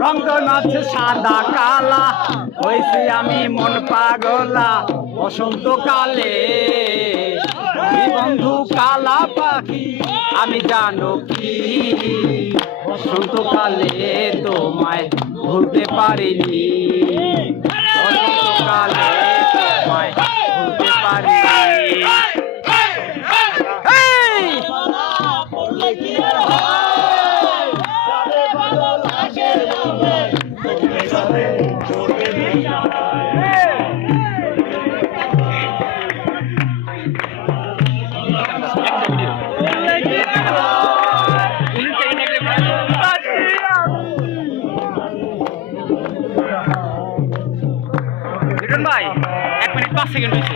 রঙ্গন সাদা কালা হয়েছি আমি মন পাগলা বসন্ত কালে বন্ধু কালা পাখি আমি জানো কি? বসন্তকালে তোমায় ভুলতে পারিনি। বসন্তকালে তোমায় ভুলতে পারিনি। এই! লিটন ভাই এক মিনিট পাঁচ সেকেন্ড হয়েছে।